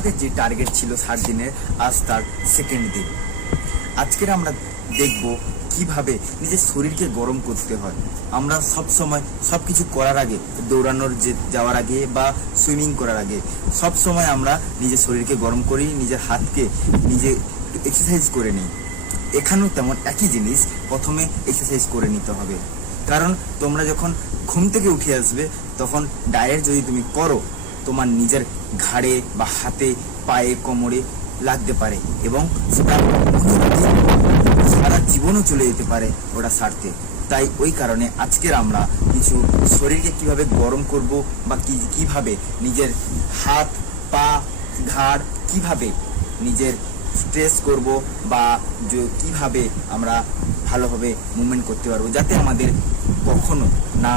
আমাদের যে টার্গেট ছিল 60 দিনের, আজ তার সেকেন্ড দিন। আজকের আমরা দেখব কিভাবে নিজের শরীরকে গরম করতে হয়। আমরা সব সময় সব কিছু করার আগে, দৌড়ানোর যাওয়ার আগে বা সুইমিং করার আগে সব সময় আমরা নিজের শরীরকে গরম করি, নিজের হাতকে নিজে এক্সারসাইজ করে নিই। এখানেও তেমন একই জিনিস, প্রথমে এক্সারসাইজ করে নিতে হবে। কারণ তোমরা যখন ঘুম থেকে উঠে আসবে তখন ডাইরেক্ট যদি তুমি করো, তোমার নিজের ঘাড়ে বা হাতে, পায়ে, কোমরে লাগতে পারে এবং সেটা সারা জীবনও চলে যেতে পারে ওটা সারতে। তাই ওই কারণে আজকের আমরা কিছু শরীরকে কিভাবে গরম করব বা কিভাবে নিজের হাত, পা, ঘাড় কিভাবে নিজের স্ট্রেস করব বা কিভাবে আমরা ভালোভাবে মুভমেন্ট করতে পারবো যাতে আমাদের কখনো না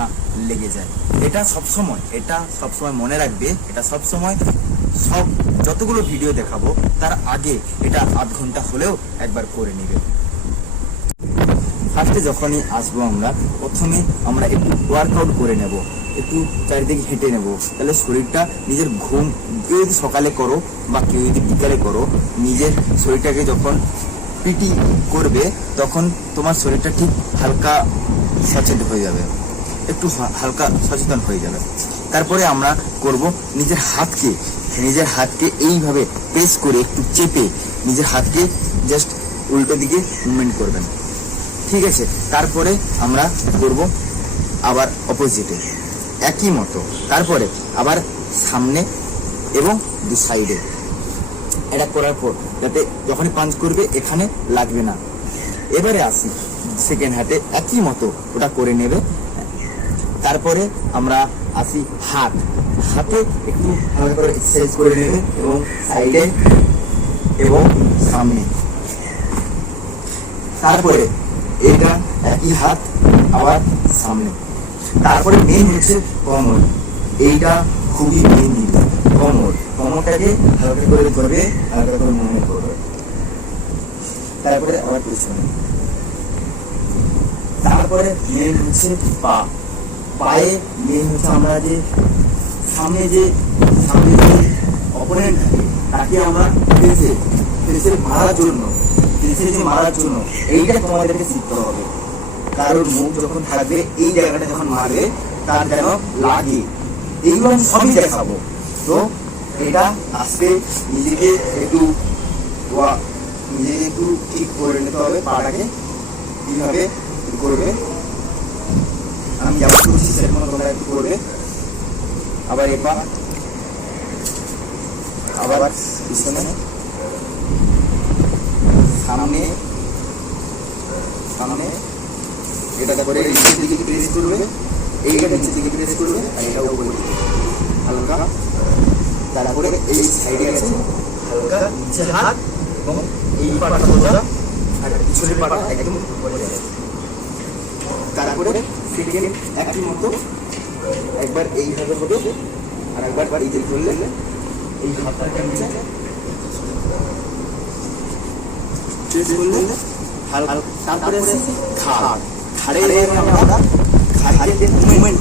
লেগে যায়। এটা সবসময় মনে রাখবে। এটা সবসময় যতগুলো ভিডিও দেখাবো তার আগে এটা আধ ঘন্টা হলেও একবার করে নেবে। ফার্স্টে যখনই আসবো প্রথমে আমরা একটু ওয়ার্কআউট করে নেব, একটু চারিদিকে হেঁটে নেব। তাহলে শরীরটা নিজের ঘুম, কেউ যদি সকালে করো বা কেউ যদি বিকালে করো, নিজের শরীরটাকে যখন পিটি করবে তখন তোমার শরীরটা ঠিক হালকা সচেতন হয়ে যাবে, একটু হালকা সচেতন হয়ে যাবে। তারপরে আমরা করব নিজের হাতকে এইভাবে প্রেস করে একটু চেপে নিজের হাতকে জাস্ট উল্টো দিকে মুভমেন্ট করবেন, ঠিক আছে? তারপরে আমরা করব আবার অপোজিটে একই মতো, তারপরে আবার সামনে এবং দু সাইডে। এটা করার পর যাতে যখনই পাঞ্চ করবে এখানে লাগবে না। এবারে আসি সেকেন্ড হাতে, একই মতো ওটা করে নেবে। তারপরে আমরা আসি হাতে একটু হালকা করে এক্সারসাইজ করে নেবে এবং সাইডে এবং সামনে। তারপরে এটা একই হাত আবার সামনে। তারপরে মেন হচ্ছে কোমর। এইটা খুবই মেন জিনিস। কোমরটাকে হালকা করে ধরবে, হালকা করে মুভমেন্ট করবে। তারপরে আবার পিছনে। তারপরে মেন হচ্ছে পায়ে মেন হচ্ছে আমরা যে সামনে যে অপোনেন্ট থাকে তাকে আমরা ফেসে মারার জন্য এইটা তোমাদেরকে শিখতে হবে। কারণ মুখ যখন থাকবে এই জায়গাটা যখন মারবে তার যেন লাগে, এইগুলো আমি সবই দেখাবো। তো এটা আস্তে নিজেকে একটু ঠিক করে নিতে হবে। পাটাকে কিভাবে করবে আমি যেমন করছি সেরকম তোমরা একটু করবে। আবার এবার আবার পিছনে, সামনে, এটা করে নিচের দিকে প্রেস করবে, এইটা নিচের দিকে প্রেস করবে আর এটা উপরে হালকা। তারপরে এই সাইডে আছে হালকা নিচে হাত এবং এই পাটা সোজা আর পিছনের পাটা একদম উপরে যাবে। তারপরে সেকেন্ড একই মতো একবার এইভাবে হবে আর একবার এই যে করলে এই হাতটা নিচে প্রেস করলে হালকা। তারপরে ঘাড়ে আমরা ঘাড়ে মুভমেন্ট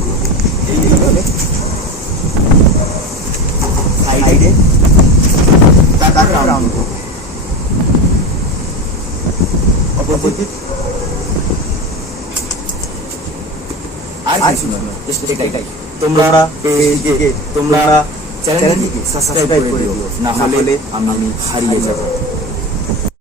এইভাবে সাইডে, তারপরে রাউন্ড অপোজিট। আর কিছু না, জাস্ট এটাই। তোমরা চ্যানেলটিকে সাবস্ক্রাইব করে দিও, না হলে আমি হারিয়ে যাব।